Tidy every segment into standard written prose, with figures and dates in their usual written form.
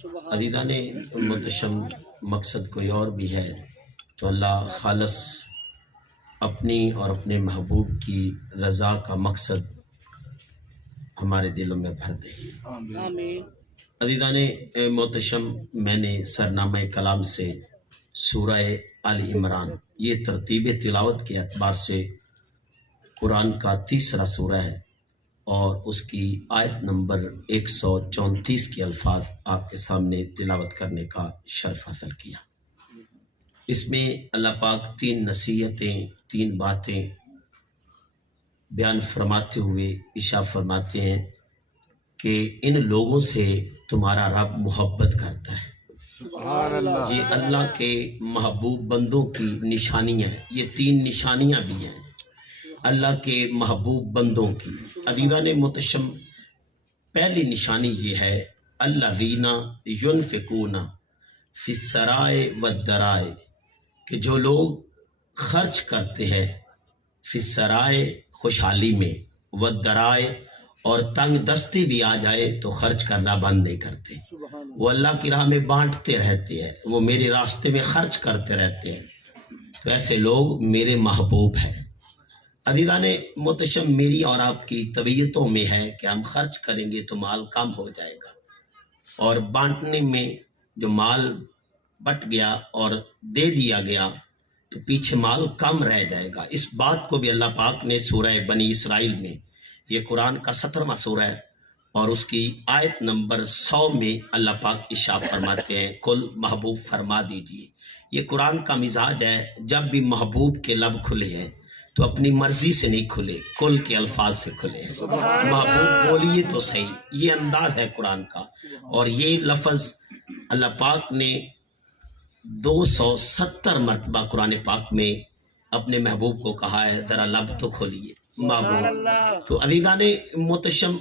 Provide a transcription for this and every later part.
عزیزان محتشم، مقصد کوئی اور بھی ہے تو اللہ خالص اپنی اور اپنے محبوب کی رضا کا مقصد ہمارے دلوں میں بھر دے۔ آمین۔ عزیزان محتشم، میں نے سرنامہ کلام سے سورہ آل عمران، یہ ترتیب تلاوت کے اعتبار سے قرآن کا تیسرا سورہ ہے اور اس کی آیت نمبر 134 کے الفاظ آپ کے سامنے تلاوت کرنے کا شرف حاصل کیا۔ اس میں اللہ پاک 3 نصیحتیں، 3 باتیں بیان فرماتے ہوئے ارشاد فرماتے ہیں کہ ان لوگوں سے تمہارا رب محبت کرتا ہے۔ سبحان اللہ۔ یہ اللہ کے محبوب بندوں کی نشانیاں ہیں، یہ 3 نشانیاں بھی ہیں اللہ کے محبوب بندوں کی۔ عزیزان محتشم، پہلی نشانی یہ ہے الذین ینفقون فی السرائے والضرائے، کہ جو لوگ خرچ کرتے ہیں فی السرائے خوشحالی میں، والضرائے اور تنگ دستی بھی آ جائے تو خرچ کرنا بند نہیں کرتے، وہ اللہ کی راہ میں بانٹتے رہتے ہیں، وہ میرے راستے میں خرچ کرتے رہتے ہیں، تو ایسے لوگ میرے محبوب ہیں۔ عزیزان محتشم، میری اور آپ کی طبیعتوں میں ہے کہ ہم خرچ کریں گے تو مال کم ہو جائے گا، اور بانٹنے میں جو مال بٹ گیا اور دے دیا گیا تو پیچھے مال کم رہ جائے گا۔ اس بات کو بھی اللہ پاک نے سورہ بنی اسرائیل میں، یہ قرآن کا 17واں سورہ ہے اور اس کی آیت نمبر 100 میں اللہ پاک ارشاد فرماتے ہیں کل محبوب فرما دیجئے۔ یہ قرآن کا مزاج ہے، جب بھی محبوب کے لب کھلے ہیں تو اپنی مرضی سے نہیں کھلے، کل کے الفاظ سے کھلے ہیں۔ محبوب بولیے تو صحیح، یہ انداز ہے قرآن کا، اور یہ لفظ اللہ پاک نے 270 مرتبہ قرآن پاک میں اپنے محبوب کو کہا ہے، ذرا لب تو کھولیے محبوب۔ تو عزیزان محتشم،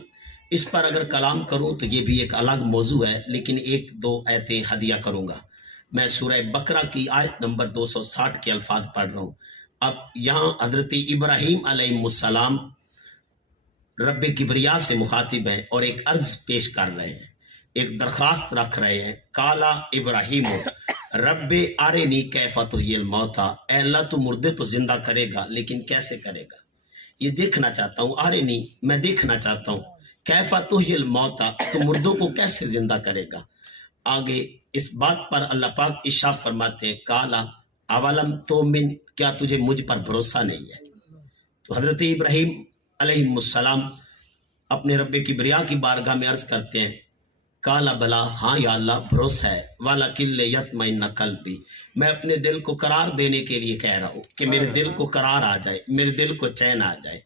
اس پر اگر کلام کروں تو یہ بھی ایک الگ موضوع ہے، لیکن 1-2 آیتیں ہدیہ کروں گا۔ میں سورہ بقرہ کی آیت نمبر 260 کے الفاظ پڑھ رہا ہوں۔ اب یہاں حضرت ابراہیم علیہ السلام رب کبریا سے مخاطب ہیں اور ایک عرض پیش کر رہے ہیں، ایک درخواست رکھ رہے ہیں۔ کالا ابراہیم رب ارنی کیف تحیی الموتى، اے اللہ تو مردے تو زندہ کرے گا لیکن کیسے کرے گا، یہ دیکھنا چاہتا ہوں۔ ارنی، میں دیکھنا چاہتا ہوں، کیف تحیی الموتى، تو مردوں کو کیسے زندہ کرے گا۔ آگے اس بات پر اللہ پاک ارشاد فرماتے ہیں کالا اولم تؤمن، کیا تجھے مجھ پر بھروسہ نہیں ہے۔ تو حضرت ابراہیم علیہ السلام اپنے رب کبریا کی بارگاہ میں عرض کرتے ہیں کالا بلا، ہاں یا اللہ بھروسہ ہے، وَلَكِنْ لِيَطْمَئِنَّ قَلْبِي، میں اپنے دل کو قرار دینے کے لیے کہہ رہا ہوں کہ میرے دل کو قرار آ جائے، میرے دل کو چین آ جائے۔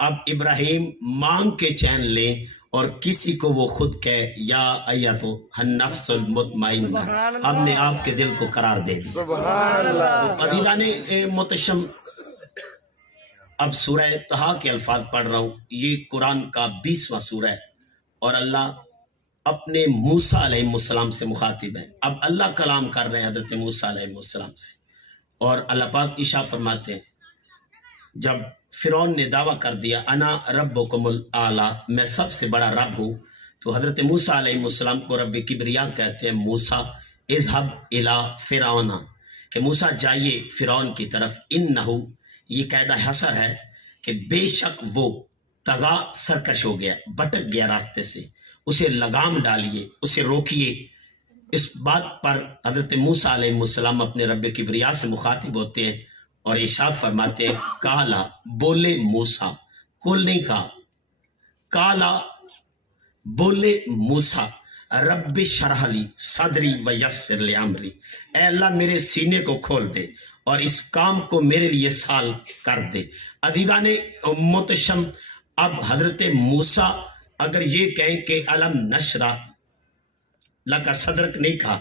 اب ابراہیم مانگ کے چین لیں اور کسی کو وہ خود کہے یا ایتو النفس المطمئنہ، ہم نے آپ کے دل کو قرار دے دیا۔ سبحان اللہ۔ عزیزان محتشم، اب سورہ طہ کے الفاظ پڑھ رہا ہوں، یہ قرآن کا 20واں سورہ ہے اور اللہ اپنے موسیٰ علیہ السلام سے مخاطب ہے۔ اب اللہ کلام کر رہے ہیں حضرت موسیٰ علیہ السلام سے، اور اللہ پاک ارشاد فرماتے ہیں جب فرعون نے دعویٰ کر دیا انا ربکم الاعلی، میں سب سے بڑا رب ہوں، تو حضرت موسیٰ علیہ السلام کو رب کبریا کہتے ہیں موسیٰ اذهب الی فرعون، کہ موسیٰ جائیے فرعون کی طرف، انہ، یہ قاعدہ حصر ہے کہ بے شک وہ طغا، سرکش ہو گیا، بھٹک گیا راستے سے، اسے لگام ڈالیے، اسے روکیے۔ اس بات پر حضرت موسیٰ علیہ السلام اپنے رب کبریا سے مخاطب ہوتے ہیں اور ارشاد فرماتے ہیں کالا، بولے موسیٰ، کل نہیں کہا، کالا بولے موسیٰ رب اشرح لی صدری ویسر لی امری، اے اللہ میرے سینے کو کھول دے اور اس کام کو میرے لیے سال کر دے۔ عزیزان محتشم، اب حضرت موسیٰ اگر یہ کہیں کہ علم نشرح لکا صدرک نہیں کہا،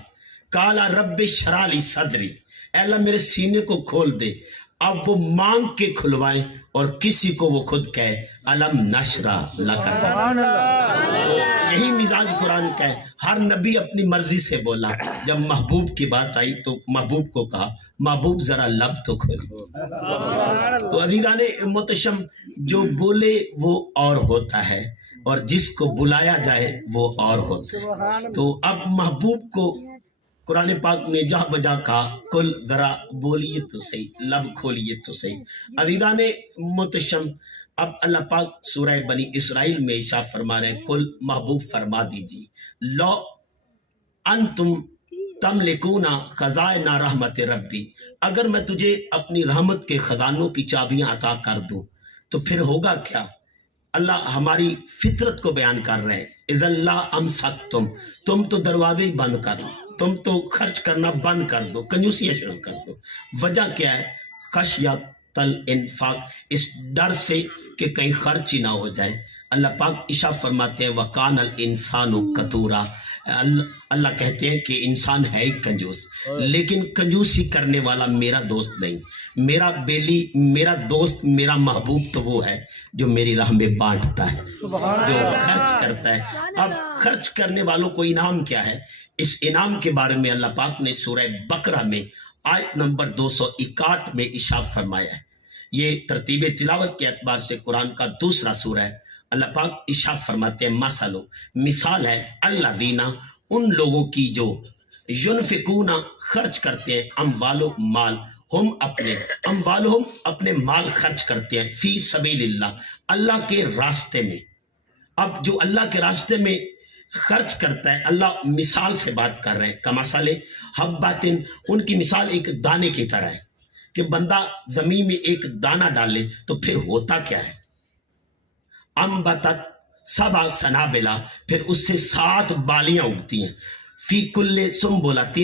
کالا رب اشرح لی صدری، اے اللہ میرے سینے کو کھول دے، اب وہ مانگ کے کھلوائیں اور کسی کو وہ خود کہے علم نشرح لکا صدرک۔ یہی مزاج قرآن کا ہے، ہر نبی اپنی مرضی سے بولا، جب محبوب کی بات آئی تو محبوب کو کہا محبوب ذرا لب تو کھولی۔ تو عزیزان محتشم، جو بولے وہ اور ہوتا ہے اور جس کو بلایا جائے وہ اور ہوتا ہے۔ تو اب محبوب کو قرآن پاک میں جہاں بجا کہا کل ذرا بولیے تو صحیح، لب کھولیے تو صحیح۔ عزیزان متشم، اب اللہ پاک سورہ بنی اسرائیل میں ارشاد فرما رہے ہیں کل محبوب فرما دیجیے لو انتم تملکون خزائن رحمت ربی، اگر میں تجھے اپنی رحمت کے خزانوں کی چابیاں عطا کر دوں تو پھر ہوگا کیا؟ اللہ ہماری فطرت کو بیان کر رہے ہیں اذا اللہ امسکتم، تم تو دروازے ہی بند کر دو، تم تو خرچ کرنا بند کر دو، کنجوسیاں شروع کر دو۔ وجہ کیا ہے؟ خشیت الانفاق، اس ڈر سے کہ کہیں خرچ ہی نہ ہو جائے۔ اللہ پاک ارشاد فرماتے ہیں وَقَانَ الْإِنسَانُ قَتُورًا، اللہ کہتے ہیں کہ انسان ہے ہی کنجوس، لیکن کنجوسی کرنے والا میرا دوست نہیں، میرا بیلی، میرا دوست، میرا محبوب تو وہ ہے جو میری راہ میں بانٹتا ہے، جو خرچ کرتا ہے۔ اب خرچ کرنے والوں کو انعام کیا ہے؟ اس انعام کے بارے میں اللہ پاک نے سورہ بقرہ میں آیت نمبر 261 میں ارشاد فرمایا ہے۔ یہ ترتیب تلاوت کے اعتبار سے قرآن کا دوسرا سورہ ہے۔ اللہ پاک ارشاد فرماتے ہیں مثالو، مثال ہے اللہ دینا، ان لوگوں کی جو ینفقون خرچ کرتے ہیں اموالو مال، ہم اپنے مال خرچ کرتے ہیں فی سبیل اللہ، اللہ کے راستے میں۔ اب جو اللہ کے راستے میں خرچ کرتا ہے، اللہ مثال سے بات کر رہے ہیں کمثل حبۃ، ان کی مثال ایک دانے کی طرح ہے کہ بندہ زمین میں ایک دانہ ڈالے تو پھر ہوتا کیا ہے؟ انبتت سبع سنابلا، پھر اس سے 7 بالیاں اگتی ہیں، فی کل سنبلۃ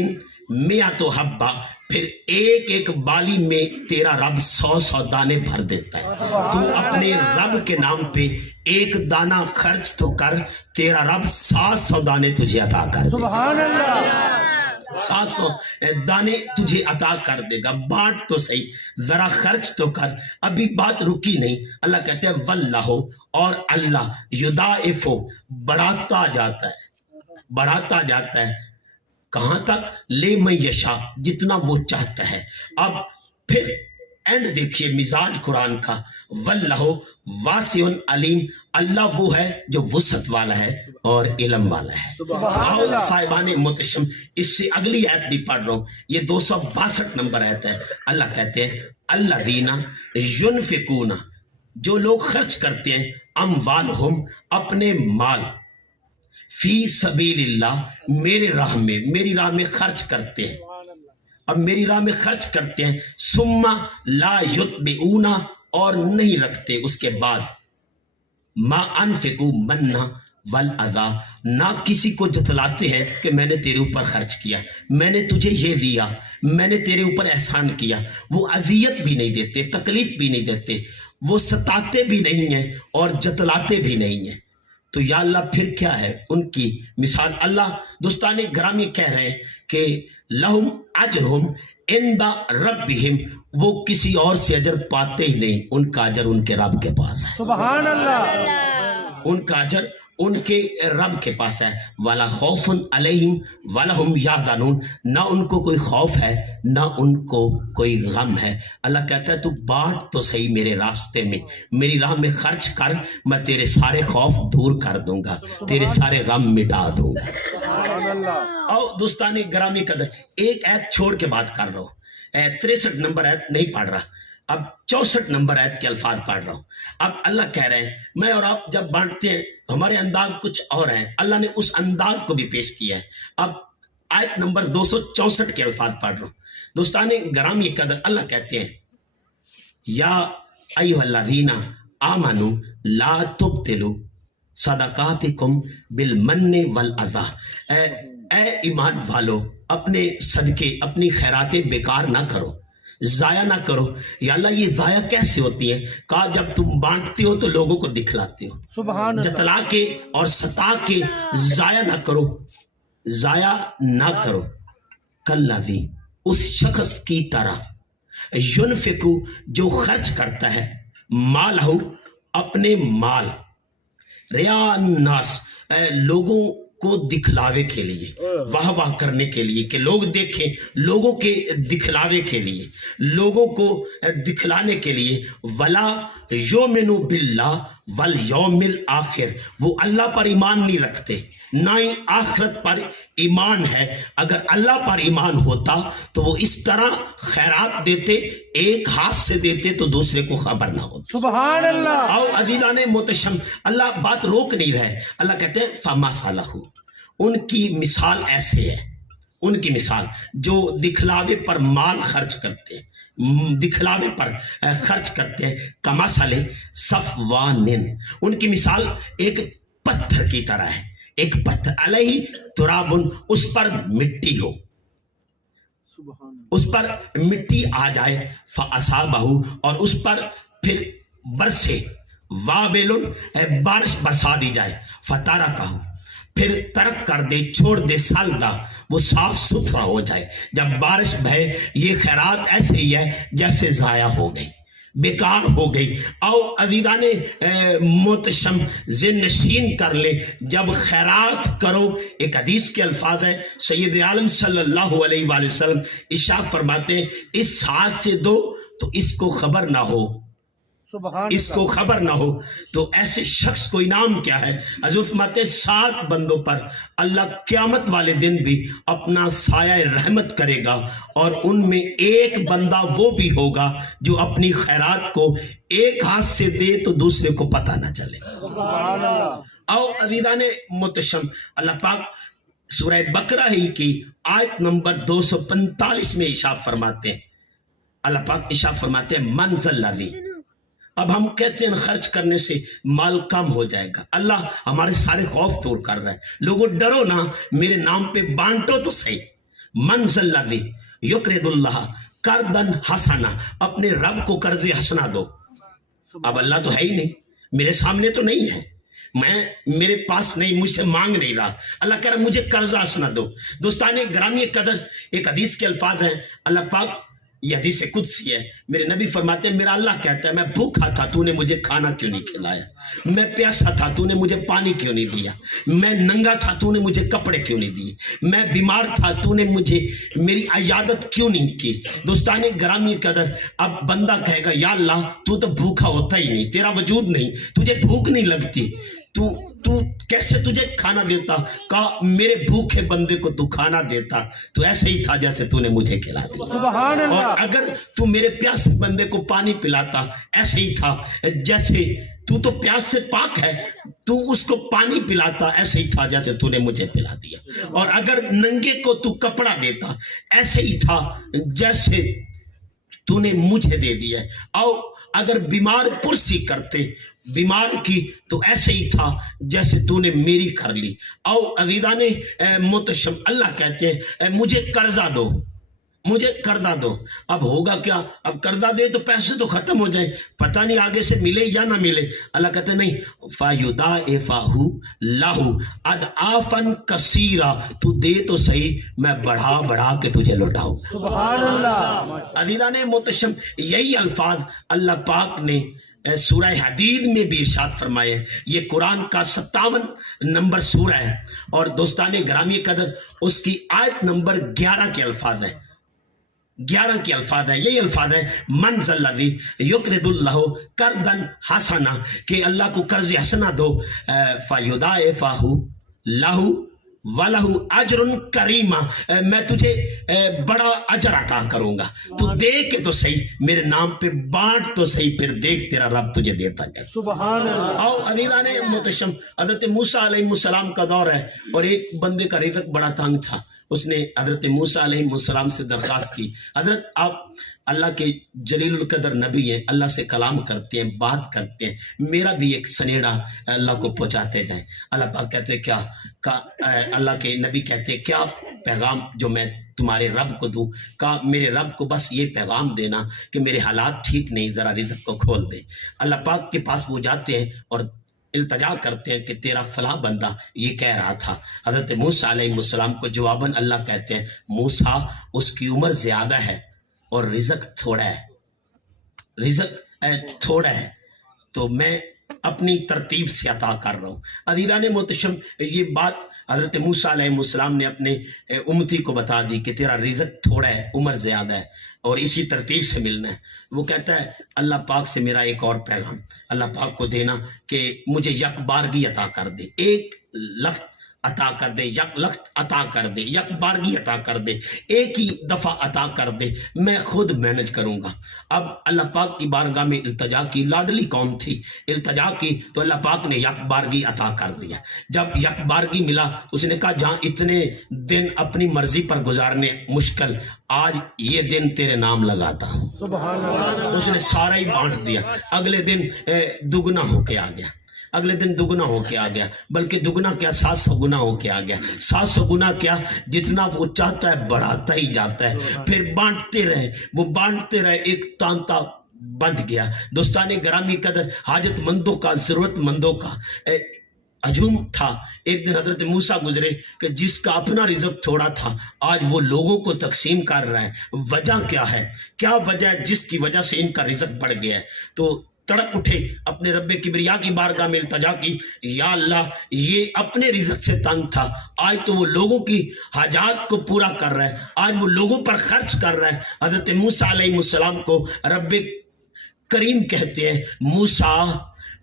مئۃ حبہ، پھر ایک ایک بالی میں تیرا رب 100 دانے بھر دیتا ہے۔ تو اپنے رب کے نام پہ ایک دانہ خرچ تو کر، تیرا رب 700 دانے تجھے عطا کر دے گا۔ سبحان اللہ، 700 دانے تجھے عطا کر دے گا۔ بانٹ تو صحیح، ذرا خرچ تو کر۔ ابھی بات رکی نہیں، اللہ کہتے ہیں واللہ، اور اللہ یضاعف، بڑھاتا جاتا جاتا ہے کہاں تک؟ لمن یشاء، جتنا وہ چاہتا ہے۔ اب پھر اینڈ دیکھیے مزاج قرآن کا، واللہ واسع علیم، اللہ وہ ہے جو وسعت والا ہے اور علم والا ہے۔ آؤ صاحبان متشم، اس سے اگلی آیت بھی پڑھ رہا ہوں، یہ 262 نمبر آیت ہے۔ اللہ کہتے ہیں الذین ینفقون، جو لوگ خرچ کرتے ہیں اموالہم، اپنے مال، فی سبیل اللہ، میری راہ میں خرچ کرتے ہیں۔ اب میری راہ میں خرچ کرتے ہیں، ثم لا یتبعون، اور نہیں رکھتے اس کے بعد، ما انفقوا منا والاذا، نہ کسی کو جتلاتے ہیں کہ میں نے تیرے اوپر خرچ کیا، میں نے تجھے یہ دیا، میں نے تیرے اوپر احسان کیا۔ وہ اذیت بھی نہیں دیتے، تکلیف بھی نہیں دیتے، وہ ستاتے بھی نہیں ہیں اور جتلاتے بھی نہیں ہیں۔ تو یا اللہ پھر کیا ہے ان کی مثال؟ اللہ دوستان گرامی کہہ رہے ہیں کہ لہم اجرہم عند ربہم، وہ کسی اور سے اجر پاتے ہی نہیں، ان کا اجر ان کے رب کے پاس ہے۔ سبحان اللہ، ان کا اجر ان کے رب کے پاس ہے۔ وَلَا خَوْفٌ عَلَيْهِمْ وَلَا هُمْ يَحْزَنُونَ، نہ ان کو کوئی خوف ہے نہ ان کو کوئی غم ہے۔ اللہ کہتا ہے تو بانٹ تو صحیح میرے راستے میں، میری راہ میں خرچ کر، میں تیرے سارے خوف دور کر دوں گا، تیرے سارے غم مٹا دوں گا۔ سبحان اللہ، اور دوستان گرامی قدر، ایک آیت چھوڑ کے بات کر رہا ہوں، 63 نمبر آیت نہیں پڑھ رہا، اب 64 نمبر آیت کے الفاظ پڑھ رہا ہوں۔ اب اللہ کہہ رہے ہیں میں اور آپ جب بانٹتے ہیں ہمارے انداز کچھ اور ہیں، اللہ نے اس انداز کو بھی پیش کیا ہے۔ اب آیت نمبر 264 کے الفاظ پڑھ رہا ہوں۔ دوستان گرامی قدر، اللہ کہتے ہیں یا ایھا الذین آمنوا لا تبطلوا صدقاتکم بالمن والاذی، اے ایمان والو اپنے صدقے، اپنی خیراتیں بیکار نہ کرو، ضائع نہ کرو۔ یا اللہ یہ ضائع کیسے ہوتی ہیں؟ کہا جب تم بانٹتے ہو تو لوگوں کو دکھلاتے ہو، سبحان اللہ، جتلا کے اور ستا کے ضائع نہ کرو، ضائع نہ کرو۔ کالذی، اس شخص کی طرح، ینفقو، جو خرچ کرتا ہے، مالہ، اپنے مال، ریا الناس، لوگوں کو دکھلاوے کے لیے, واہ واہ کرنے کے لیے, کہ لوگ دیکھیں, لوگوں کے دکھلاوے کے لیے, لوگوں کو دکھلانے کے لیے. ولا یؤمن باللہ والیوم الآخر, وہ اللہ پر ایمان نہیں رکھتے, نہ ہی آخرت پر ایمان ہے. اگر اللہ پر ایمان ہوتا تو وہ اس طرح خیرات دیتے, ایک ہاتھ سے دیتے تو دوسرے کو خبر نہ ہوتی. سبحان اللہ. آؤ عزیزان محتشم, اللہ بات روک نہیں رہے. اللہ کہتے ہیں فما صالحو, ان کی مثال ایسے ہے, ان کی مثال جو دکھلاوے پر مال خرچ کرتے ہیں, دکھلاوے پر خرچ کرتے ہیں, کما صالح صفوان, ان کی مثال ایک پتھر کی طرح ہے. ایک پتھر علیہ ترابن, اس پر مٹی ہو, اس پر مٹی آ جائے, فاصابہ, اور اس پر پھر برسے, وابل, بارش برسا دی جائے, فترکہ, پھر ترک کر دے, چھوڑ دے, سالدہ, وہ صاف ستھرا ہو جائے. جب بارش بہے, یہ خیرات ایسے ہی ہے جیسے ضائع ہو گئی, بیکار ہو گئی. آؤ عزیزان محتشم ذہن نشین کر لے, جب خیرات کرو, ایک حدیث کے الفاظ ہے, سید عالم صلی اللہ علیہ وآلہ وسلم ارشاد فرماتے ہیں, اس ہاتھ سے دو تو اس کو خبر نہ ہو, اس کو خبر نہ ہو, تو ایسے شخص کو انعام کیا ہے. حضور فرماتے 7 بندوں پر اللہ قیامت والے دن بھی اپنا سایہ رحمت کرے گا, اور ان میں ایک بندہ وہ بھی ہوگا جو اپنی خیرات کو ایک ہاتھ سے دے تو دوسرے کو پتہ نہ چلے. سبحان اللہ. آؤ عزیزان محتشم, اللہ پاک سورہ بقرہ ہی کی آیت نمبر 245 میں ارشاد فرماتے ہیں, اللہ پاک ارشاد فرماتے ہیں من ذا الذی. اب ہم کہتے ہیں خرچ کرنے سے مال کم ہو جائے گا. اللہ ہمارے سارے خوف دور کر رہا ہے. لوگوں ڈرو نہ, میرے نام پہ بانٹو تو صحیح. من ذا الذی یقرض اللہ قرضا حسنا, اپنے رب کو قرض حسنا دو. اب اللہ تو ہے ہی نہیں, میرے سامنے تو نہیں ہے, میرے پاس نہیں, مجھ سے مانگ نہیں رہا. اللہ کہہ رہا مجھے قرض حسنا دو. دوستان گرامی قدر, ایک حدیث کے الفاظ ہیں, اللہ پاک, یہ حدیث قدسی ہے, میرے نبی فرماتے ہیں میرا اللہ کہتا ہے میں بھوکا تھا تو نے مجھے کھانا کیوں نہیں کھلایا, میں پیاسا تھا تو نے مجھے پانی کیوں نہیں دیا, میں ننگا تھا تو نے مجھے کپڑے کیوں نہیں دیے, میں بیمار تھا تو نے مجھے میری عیادت کیوں نہیں کی. دوستان گرامی قدر, اب بندہ کہے گا یا اللہ تو بھوکا ہوتا ہی نہیں, تیرا وجود نہیں, تجھے بھوک نہیں لگتی, تو کیسے تجھے کھانا دیتا. کہا میرے بھوکے بندے کو تو کھانا دیتا تو ایسے ہی تھا جیسے تو نے مجھے کھلا دیا, سبحان اللہ. اور اگر تو میرے پیاسے بندے کو پانی پلاتا ایسے ہی تھا جیسے تو پیاس سے پاک ہے, تو اس کو پانی پلاتا ایسے ہی تھا جیسے تو نے مجھے پلا دیا. اور اگر ننگے کو تو کپڑا دیتا ایسے ہی تھا جیسے تو نے مجھے دے دیا. آؤ اگر بیمار پرسی کرتے بیمار کی تو ایسے ہی تھا جیسے تو نے میری کر لی. آؤ عزیزان محتشم, اللہ کہتے ہیں مجھے قرضہ دو, مجھے قرضہ دو. اب ہوگا کیا, اب قرضہ دے تو پیسے تو ختم ہو جائیں, پتہ نہیں آگے سے ملے یا نہ ملے. اللہ کہتے ہیں نہیں, فَيُضَاعِفَهُ لَهُ أَضْعَافًا كَثِيرًا, تو دے تو صحیح, میں بڑھا بڑھا کے تجھے لوٹاؤں. سبحان اللہ. عزیزان محتشم, یہی الفاظ اللہ پاک نے سورہ حدید میں بھی ارشاد فرمائے. یہ قرآن کا 57 نمبر سورہ ہے, اور دوستان گرامی قدر اس کی آیت نمبر 11 کے الفاظ ہیں, 11 کے الفاظ ہیں. یہی الفاظ ہے من ذا الذی یقرض اللہ قرضا حسنا, کہ اللہ کو قرض حسنا دو. فیضاعفہ لہ وَلَهُ أَجْرٌ کریمہ, میں تجھے بڑا اجر عطا کروں گا. تو دے کے تو صحیح, میرے نام پہ بانٹ تو صحیح, پھر دیکھ تیرا رب تجھے دیتا کیسے. سبحان اللہ. آؤ عزیزان محتشم, حضرت موسیٰ علیہ السلام کا دور ہے, اور ایک بندے کا رزق بڑا تنگ تھا. اس نے حضرت موسیٰ علیہ السلام سے درخواست کی, حضرت آپ اللہ کے جلیل القدر نبی ہیں, اللہ سے کلام کرتے ہیں, بات کرتے ہیں, میرا بھی ایک سنیڑا اللہ کو پہنچاتے جائیں. اللہ پاک کہتے ہیں کیا, اللہ کے نبی کہتے ہیں کیا پیغام جو میں تمہارے رب کو دوں. کہا میرے رب کو بس یہ پیغام دینا کہ میرے حالات ٹھیک نہیں, ذرا رزق کو کھول دے. اللہ پاک کے پاس وہ جاتے ہیں اور التجا کرتے ہیں کہ تیرا فلاں بندہ یہ کہہ رہا تھا. حضرت موسیٰ علیہ السلام کو جواباً اللہ کہتے ہیں موسیٰ اس کی عمر زیادہ ہے اور رزق تھوڑا ہے, رزق تھوڑا ہے, تو میں اپنی ترتیب سے عطا کر رہا ہوں. عزیزان محتشم, یہ بات حضرت موسیٰ علیہ السلام نے اپنے امتی کو بتا دی کہ تیرا رزق تھوڑا ہے، عمر زیادہ ہے اور اسی ترتیب سے ملنا ہے. وہ کہتا ہے اللہ پاک سے میرا ایک اور پیغام اللہ پاک کو دینا کہ مجھے یک بارگی عطا کر دے، 1,00,000 عطا کر دے، 1,00,000 عطا کر دے، یک بارگی عطا کر دے، ایک ہی دفعہ عطا کر دے، میں خود مینج کروں گا. اب اللہ پاک کی بارگاہ میں التجا کی، لاڈلی قوم تھی، التجا کی تو اللہ پاک نے یک بارگی عطا کر دیا. جب یک بارگی ملا اس نے کہا جہاں اتنے دن اپنی مرضی پر گزارنے مشکل، آج یہ دن تیرے نام لگاتا ہوں. سبحان اللہ. اس نے سارا ہی بانٹ دیا. اگلے دن دگنا ہو کے آ گیا، اگلے دن دگنا ہو کے آ گیا، بلکہ دگنا کیا 700 گنا ہو کے آ گیا. 700 گنا کیا، جتنا وہ چاہتا ہے بڑھاتا ہی جاتا ہے. پھر بانٹتے رہے، وہ بانٹتے رہے، ایک تانتا بند گیا. دوستان گرامی قدر، حاجت مندوں کا، ضرورت مندوں کا ہجوم تھا. ایک دن حضرت موسیٰ گزرے کہ جس کا اپنا رزق تھوڑا تھا آج وہ لوگوں کو تقسیم کر رہا ہے. وجہ کیا ہے؟ کیا وجہ ہے جس کی وجہ سے ان کا رزق بڑھ گیا ہے؟ تو تڑپ اٹھے، اپنے رب کبریا کی بارگاہ میں التجا کی، یا اللہ یہ اپنے رزق سے تنگ تھا، آج تو وہ لوگوں کی حاجات کو پورا کر رہا ہے، آج وہ لوگوں پر خرچ کر رہا ہے. حضرت موسیٰ علیہ السلام کو رب کریم کہتے ہیں موسیٰ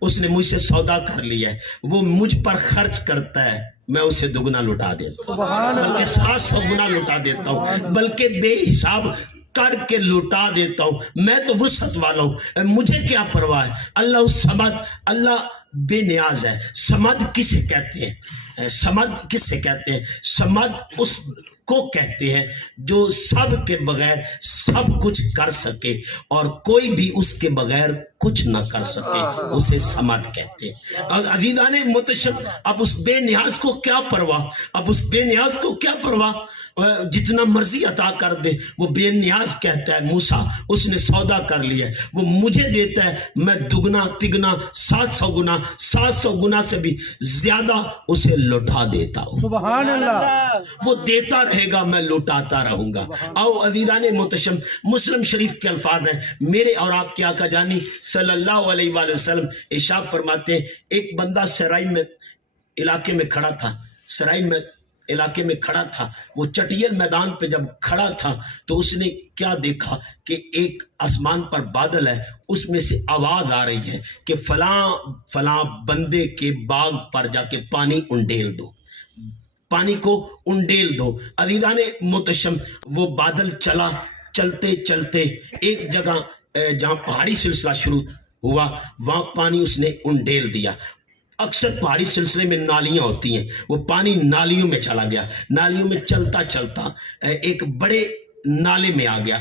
اس نے مجھ سے سودا کر لیا ہے، وہ مجھ پر خرچ کرتا ہے، میں اسے دگنا لٹا دیتا ہوں، بلکہ 700 گنا لٹا دیتا ہوں، بلکہ بے حساب کر کے لٹا دیتا ہوں. میں تو وسعت والا ہوں، مجھے کیا پرواہ ہے. اللہ الصمد، اللہ بے نیاز ہے. سمد کسے کہتے ہیں؟ سمد کسے کہتے ہیں؟ سمد اس کو کہتے ہیں جو سب کے بغیر سب کچھ کر سکے اور کوئی بھی اس کے بغیر کچھ نہ کر سکے، اسے سمد کہتے ہیں. اور عزیزان محتشم، اب اس بے نیاز کو کیا پرواہ، اب اس بے نیاز کو کیا پرواہ، جتنا مرضی عطا کر دے. وہ بے نیاز کہتا ہے موسیٰ اس نے سودا کر لیا ہے، وہ مجھے دیتا ہے، میں دگنا تگنا 700 گنا 700 گنا سے بھی زیادہ اسے لوٹا دیتا ہوں. سبحان اللہ. وہ دیتا رہے گا، میں لوٹاتا رہوں گا. آؤ عزیزان محتشم، مسلم شریف کے الفاظ ہیں، میرے اور آپ کے آقا جانی صلی اللہ علیہ وآلہ وسلم ارشاد فرماتے ہیں، ایک بندہ سرائی میں علاقے میں کھڑا تھا، سرائی میں علاقے میں کھڑا تھا. وہ چٹیل میدان پہ جب کھڑا تھا تو اس نے کیا دیکھا کہ ایک آسمان پر بادل ہے، اس میں سے آواز آ رہی ہے کہ فلاں فلاں بندے کے باغ پر جا کے پانی انڈیل دو، پانی کو انڈیل دو. عزیزان محتشم، وہ بادل چلا، چلتے چلتے ایک جگہ جہاں پہاڑی سلسلہ شروع ہوا وہاں پانی اس نے انڈیل دیا. اکثر پہاڑی سلسلے میں نالیاں ہوتی ہیں، وہ پانی نالیوں میں چلا گیا. نالیوں میں چلتا چلتا ایک بڑے نالے میں آ گیا،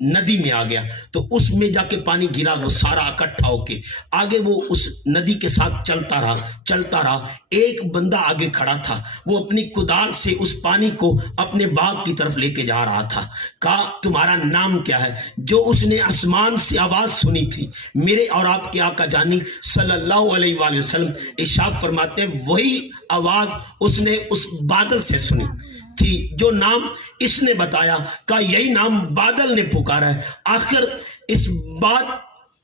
ندی میں آ گیا. تو اس میں جا کے پانی گرا، وہ سارا اکٹھا ہو کے آگے وہ اس ندی کے ساتھ چلتا رہا. ایک بندہ آگے کھڑا تھا، وہ اپنی کدال سے اس پانی کو اپنے باغ کی طرف لے کے جا رہا تھا. کہا تمہارا نام کیا ہے؟ جو اس نے آسمان سے آواز سنی تھی، میرے اور آپ کے آقا جانی صلی اللہ علیہ وآلہ وسلم ارشاد فرماتے ہیں وہی آواز اس نے اس بادل سے سنی تھی جو نام اس نے بتایا. کہا یہی نام بادل نے پکارا ہے. آخر اس بات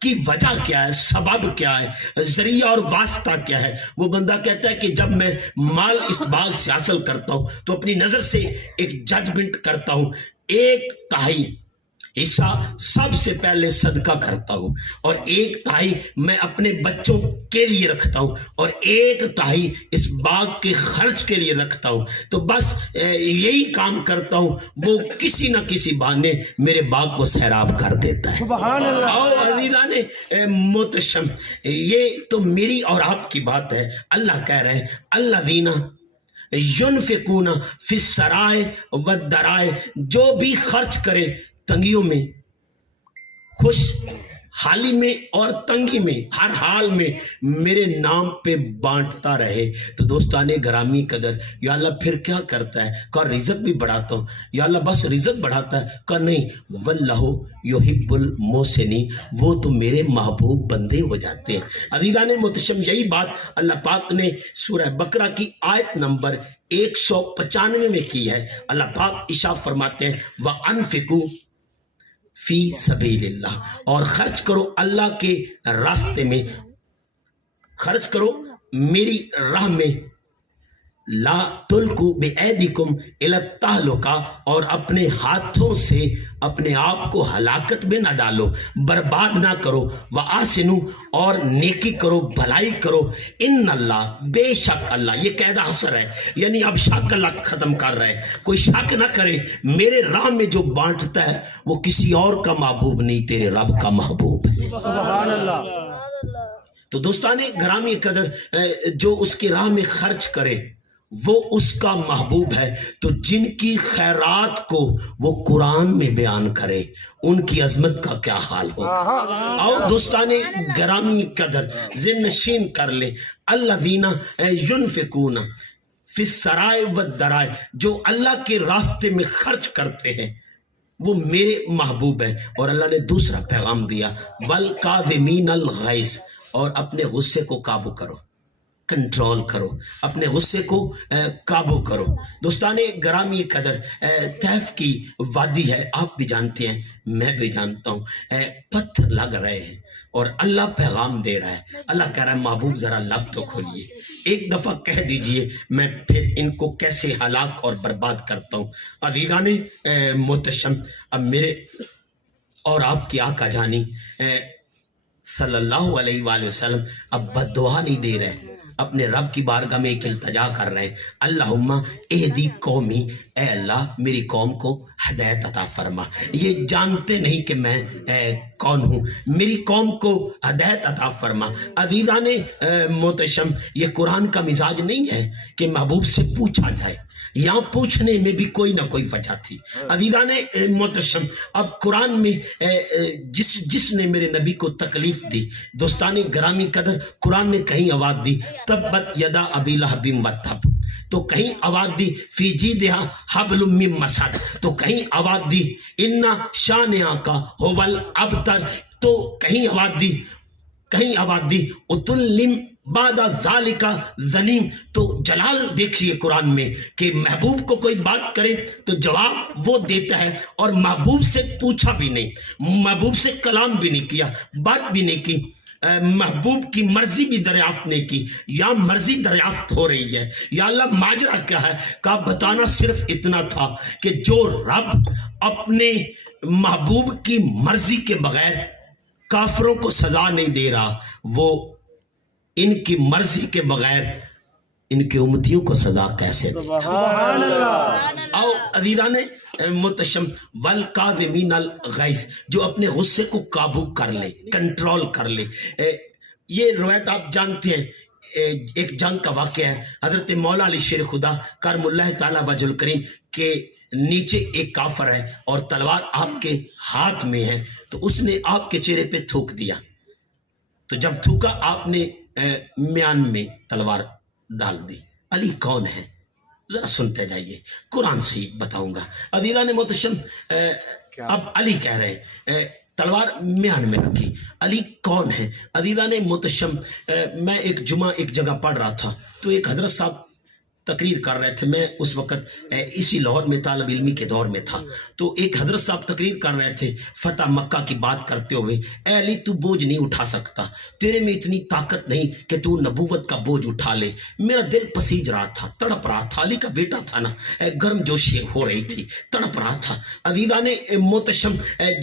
کی وجہ کیا ہے، سبب کیا ہے، ذریعہ اور واسطہ کیا ہے؟ وہ بندہ کہتا ہے کہ جب میں مال اس باغ سے حاصل کرتا ہوں تو اپنی نظر سے ایک ججمنٹ کرتا ہوں، 1/3 حصہ سب سے پہلے صدقہ کرتا ہوں اور 1/3 میں اپنے بچوں کے لیے رکھتا ہوں اور 1/3 اس باغ کے خرچ کے لیے رکھتا ہوں. تو بس یہی کام کرتا ہوں، وہ کسی نہ کسی بہانے میرے باغ کو سیراب کر دیتا ہے. سبحان اللہ. آؤ عزیزان محتشم، یہ تو میری اور آپ کی بات ہے. اللہ کہہ رہے ہیں الذین ینفقون فی السرائے والضرائے، جو بھی خرچ کرے تنگیوں میں، خوش حالی میں اور تنگی میں، ہر حال میں میرے نام پہ بانٹتا رہے. تو دوستان گرامی قدر، یا اللہ پھر کیا کرتا ہے؟ کہا رزق بھی بڑھاتا ہوں. یا اللہ بس رزق بڑھاتا ہے؟ کہا نہیں، واللہ یحب المحسنین، وہ تو میرے محبوب بندے ہو جاتے ہیں. عزیزان محتشم، یہی بات اللہ پاک نے سورہ بقرہ کی آیت نمبر 195 میں کی ہے. اللہ پاک ارشاد فرماتے ہیں وَأَنفِقُوا فی سبیل اللہ، اور خرچ کرو اللہ کے راستے میں، خرچ کرو میری راہ میں. لا تلقوا بأیدیکم الی التہلکہ، اور اپنے ہاتھوں سے اپنے آپ کو ہلاکت میں نہ ڈالو، برباد نہ کرو، وآسنوا، اور نیکی کرو، بھلائی کرو، ان اللہ، بے شک اللہ، یہ قاعدہ حصر ہے، یعنی اب شک اللہ ختم کر رہے ہیں، کوئی شک نہ کرے، میرے راہ میں جو بانٹتا ہے وہ کسی اور کا محبوب نہیں، تیرے رب کا محبوب ہے۔ سبحان اللہ۔ تو دوستان گرامی قدر، جو اس کی راہ میں خرچ کرے وہ اس کا محبوب ہے، تو جن کی خیرات کو وہ قرآن میں بیان کرے ان کی عظمت کا کیا حال ہوگا۔ اور دوستان گرامی قدر ذہن نشین کر لے، الذین ینفقون فی السرائے والضرائع، جو اللہ کے راستے میں خرچ کرتے ہیں وہ میرے محبوب ہیں۔ اور اللہ نے دوسرا پیغام دیا، والکاظمین الغیظ، اور اپنے غصے کو قابو کرو، کنٹرول کرو، اپنے غصے کو قابو کرو۔ دوستان گرامی قدر، طیف کی وادی ہے، آپ بھی جانتے ہیں، میں بھی جانتا ہوں، پتھر لگ رہے ہیں اور اللہ پیغام دے رہا ہے، اللہ کہہ رہا ہے محبوب ذرا لب تو کھولیے، ایک دفعہ کہہ دیجئے میں پھر ان کو کیسے ہلاک اور برباد کرتا ہوں۔ عزیزان محتشم، اب میرے اور آپ کی آقا جانی صلی اللہ علیہ وآلہ وسلم اب بد دعا نہیں دے رہے، اپنے رب کی بارگاہ میں ایک التجا کر رہے ہیں، اللہم اہدی قومی، اے اللہ میری قوم کو ہدایت عطا فرما۔ یہ جانتے نہیں کہ میں کون ہوں، میری قوم کو ہدایت عطا فرما۔ عزیزان محتشم، یہ قرآن کا مزاج نہیں ہے کہ محبوب سے پوچھا جائے، یہاں پوچھنے میں بھی کوئی نہ کوئی وجہ تھی۔ عزیزان محتشم، اب قرآن میں جس نے میرے نبی کو تکلیف دی، دوستان گرامی قدر، قرآن نے کہیں آواز دی تبت یدا ابی لہب وتب، تو کہیں آواز دی فی جیدہا حبل من مسد، تو کہیں آواز دی ان شانئک ھو الابتر، تو کہیں آواز دی اتلم بعد ذالک ظنیم۔ تو جلال دیکھیے قرآن میں کہ محبوب کو کوئی بات کرے تو جواب وہ دیتا ہے، اور محبوب سے پوچھا بھی نہیں، محبوب سے کلام بھی نہیں کیا، بات بھی نہیں کی، محبوب کی مرضی بھی دریافت نہیں کی، یا مرضی دریافت ہو رہی ہے، یا اللہ ماجرا کیا ہے، کا بتانا صرف اتنا تھا کہ جو رب اپنے محبوب کی مرضی کے بغیر کافروں کو سزا نہیں دے رہا، وہ ان کی مرضی کے بغیر ان کے امتیوں کو سزا کیسے دے۔ سبحان اللہ۔ آؤ عزیزان محتشم، والکاظمین الغیظ، جو اپنے غصے کو قابو کر لے، کنٹرول کر لے۔ یہ روایت آپ جانتے ہیں، ایک جنگ کا واقعہ ہے، حضرت مولا علی شیر خدا کرم اللہ تعالی وجہ الکریم کے نیچے ایک کافر ہے اور تلوار آپ کے ہاتھ میں ہے، تو اس نے آپ کے چہرے پہ تھوک دیا، تو جب تھوکا آپ نے میان میں تلوار ڈال دی۔ علی کون ہے؟ ذرا سنتے جائیے، قرآن سے ہی بتاؤں گا۔ عزیزان محتشم، اب علی کہہ رہے ہیں، تلوار میان میں رکھی، علی کون ہے؟ عزیزان محتشم، میں ایک جمعہ ایک جگہ پڑھ رہا تھا، تو ایک حضرت صاحب تقریر کر رہے تھے، میں اس وقت اسی لاہور میں طالب علمی کے دور میں تھا، تو ایک حضرت صاحب تقریر کر رہے تھے فتح مکہ کی بات کرتے ہوئے، اے علی تو بوجھ نہیں اٹھا سکتا، تیرے میں اتنی طاقت نہیں کہ تو نبوت کا بوجھ اٹھا لے۔ میرا دل پسیج رہا تھا، تڑپ رہا تھا، علی کا بیٹا تھا نا، گرم جوشی ہو رہی تھی، تڑپ رہا تھا۔ عزیزان محتشم،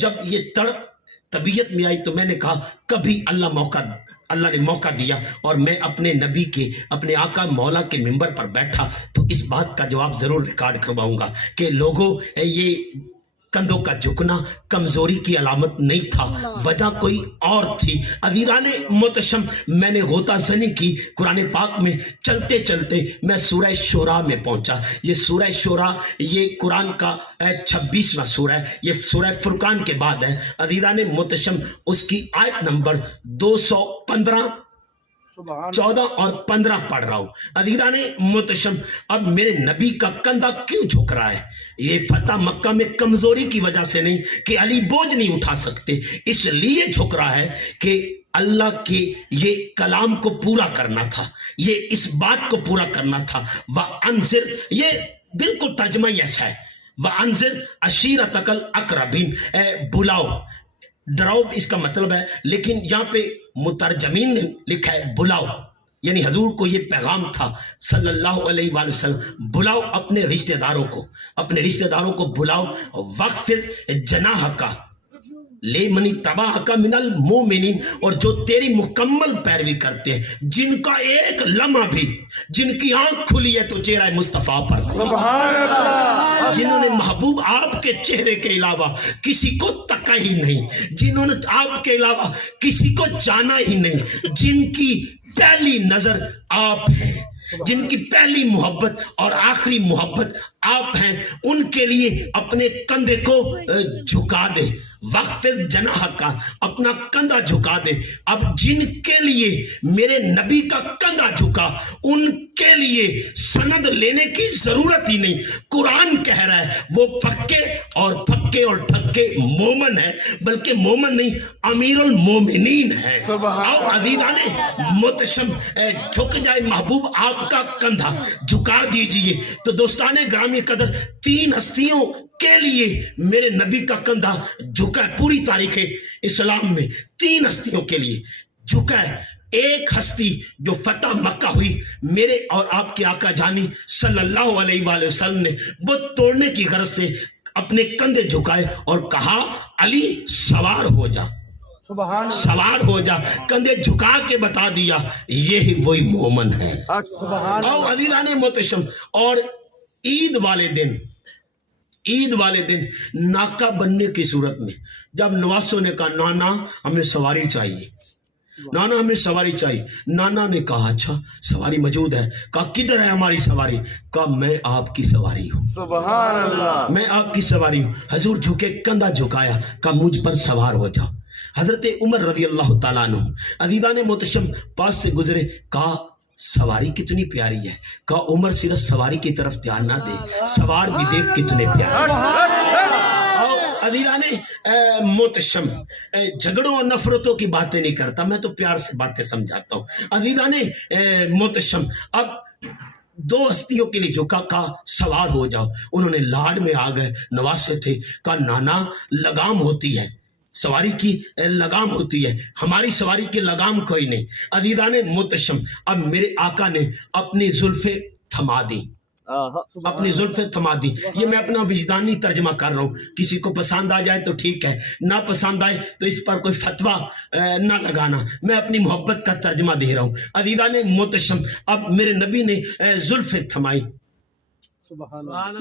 جب یہ تڑپ طبیعت میں آئی تو میں نے کہا کبھی اللہ نے موقع دیا اور میں اپنے نبی کے، اپنے آقا مولا کے منبر پر بیٹھا تو اس بات کا جواب ضرور ریکارڈ کرواؤں گا کہ لوگوں، یہ کندھوں کا جھکنا کمزوری کی علامت نہیں تھا، وجہ کوئی اور تھی۔ عزیزان محتشم، میں نے غوطہ زنی کی قرآن پاک میں، چلتے چلتے میں سورہ شورا میں پہنچا۔ یہ سورہ شورا یہ قرآن کا 26واں سورہ ہے، یہ سورہ فرقان کے بعد ہے۔ عزیزان محتشم، اس کی آیت نمبر 215، 14 اور 15 پڑھ رہا ہوں۔ عزیزان محتشم، اب میرے نبی کا کندھا کیوں جھک رہا ہے؟ یہ فتح مکہ میں کمزوری کی وجہ سے نہیں کہ علی بوجھ نہیں اٹھا سکتے، اس لیے جھک رہا ہے کہ اللہ کے یہ کلام کو پورا کرنا تھا، یہ اس بات کو پورا کرنا تھا۔ وَأَنذِرْ، یہ بالکل ترجمہ ہی ایسا ہے، وَأَنذِرْ عَشِيرَتَكَ الْأَقْرَبِينَ، بلاؤ، ڈراؤ اس کا مطلب ہے، لیکن یہاں پہ مترجمین نے لکھا ہے بلاؤ، یعنی حضور کو یہ پیغام تھا صلی اللہ علیہ وآلہ وسلم، بلاؤ اپنے رشتہ داروں کو بلاؤ، وقفض جناحک لمن اتبعک من المؤمنین، اور جو تیری مکمل پیروی کرتے ہیں، جن کا ایک لمحہ بھی، جن کی آنکھ کھلی ہے تو چہرہ مصطفیٰ پر، سبحان اللہ، جنہوں نے محبوب آپ کے چہرے کے علاوہ کسی کو تکا ہی نہیں، جنہوں نے آپ کے علاوہ کسی کو جانا ہی نہیں، جن کی پہلی نظر آپ ہیں، جن کی پہلی محبت اور آخری محبت آپ ہیں، ان کے لیے اپنے کندھے کو جھکا دے، وقفض جناحک کا، اپنا کندھا جھکا دے۔ اب جن کے لیے میرے نبی کا کندھا جھکا، ان کے لیے سند لینے کی ضرورت ہی نہیں۔ قرآن کہہ رہا ہے وہ پکے اور ٹھکے مومن ہے، بلکہ مومن نہیں، امیر المومنین ہے۔ آؤ عزیزان محتشم، جھک جائے محبوب آپ کا کندھا، جھکا دیجئے۔ تو دوستان گرامی قدر، 3 ہستیوں کے لیے میرے نبی کا کندھا جھکا ہے۔ پوری تاریخ اسلام میں 3 ہستیوں کے لیے جھکا ہے۔ ایک ہستی جو فتح مکہ ہوئی، میرے اور آپ کے آقا جانی صلی اللہ علیہ وآلہ وسلم نے بت توڑنے کی غرض سے اپنے کندھے جھکائے اور کہا علی سوار ہو جا، سبحان سوار ہو جا، کندھے جھکا کے بتا دیا یہی وہی مومن ہے۔ سبحان او عزیزان محتشم، اور عید والے دن ناکہ بننے کی صورت میں جب نواسوں نے کہا نانا ہمیں سواری چاہیے، نانا ہمیں سواری چاہیے، نانا نے کہا اچھا سواری موجود ہے، کہا کدھر ہے ہماری سواری؟ کہا میں آپ کی سواری ہوں، سبحان اللہ، میں آپ کی سواری ہوں۔ حضور جھکے، کندھا جھکایا، کہا مجھ پر سوار ہو جاؤ۔ حضرت عمر رضی اللہ تعالیٰ عنہ عزیزان محتشم پاس سے گزرے، کہا سواری کتنی پیاری ہے، کہا عمر صرف سواری کی طرف دھیان نہ دے، سوار بھی دیکھ کتنے پیارے۔ عزیزان محتشم، جھگڑوں اور نفرتوں کی باتیں نہیں کرتا، میں تو پیار سے باتیں سمجھاتا ہوں۔ عزیزان محتشم، اب 2 ہستیوں کے لیے جھکا، کہا سوار ہو جاؤ۔ انہوں نے لاڈ میں آ گئے، نواسے تھے، کہا نانا لگام ہوتی ہے، سواری کی لگام ہوتی ہے، ہماری سواری کی لگام کوئی نہیں۔ عزیزان محتشم، اب میرے آقا نے اپنی زلفیں تھما دی، اپنی زلفیں تھما دی۔ یہ میں اپنا وجدانی ترجمہ کر رہا ہوں، کسی کو پسند آ جائے تو ٹھیک ہے، نہ پسند آئے تو اس پر کوئی فتویٰ نہ لگانا، میں اپنی محبت کا ترجمہ دے رہا ہوں۔ عزیزان محتشم، اب میرے نبی نے زلفیں تھمائی،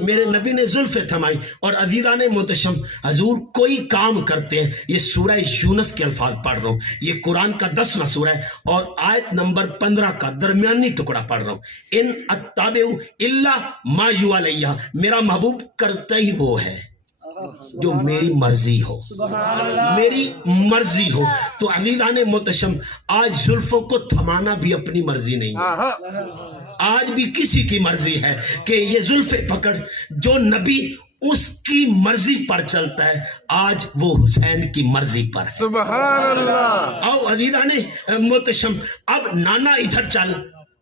میرے نبی نے زلفیں تھمائی، اور عزیزان محتشم حضور کوئی کام کرتے ہیں، یہ سورہ یونس کے الفاظ پڑھ رہا ہوں، یہ قرآن کا 10واں سورہ ہے اور آیت نمبر 15 کا درمیانی ٹکڑا پڑھ رہا ہوں۔ ان اتبع الا ما یوحی الیہ، میرا محبوب کرتا ہی وہ ہے جو میری مرضی ہو، میری مرضی ہو۔ تو عزیزان محتشم، آج زلفوں کو تھمانا بھی اپنی مرضی نہیں ہے، آج بھی کسی کی مرضی ہے کہ یہ زلفیں پکڑ، جو نبی اس کی مرضی پر چلتا ہے، آج وہ حسین کی مرضی پر ہے۔ سبحان اللہ، آؤ عزیزان محتشم، اب نانا ادھر چل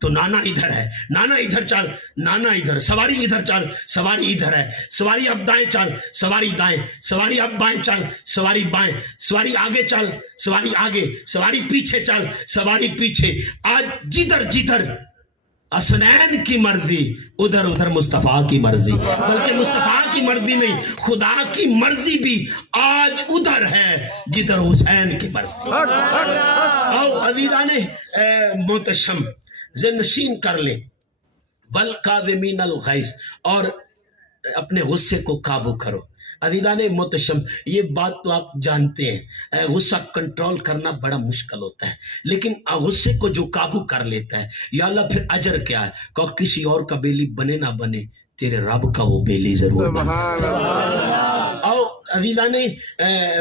تو نانا ادھر ہے، نانا ادھر چل، نانا ادھر، سواری ادھر چل، سواری ادھر ہے، سواری اب دائیں چل، سواری دائیں، سواری اب بائیں چل، سواری بائیں، سواری آگے چل، سواری آگے، سواری پیچھے چل، سواری پیچھے۔ آج جدھر حسنین کی مرضی، ادھر مصطفیٰ کی مرضی، بلکہ مصطفیٰ کی مرضی نہیں، خدا کی مرضی بھی آج ادھر ہے جدھر حسین کی مرضی۔ آؤ عزیزان محتشم، ذہنشین کر لیں، والکاظمین الغیظ، اور اپنے غصے کو قابو کرو۔ عزیزان محتشم، یہ بات تو آپ جانتے ہیں، غصہ کنٹرول کرنا بڑا مشکل ہوتا ہے، لیکن غصے کو جو قابو کر لیتا ہے، یا اللہ پھر اجر کیا ہے، کہ کسی اور کا بیلی بنے نہ بنے، تیرے رب کا وہ بیلی ضرور بن جائے۔ آؤ عزیزان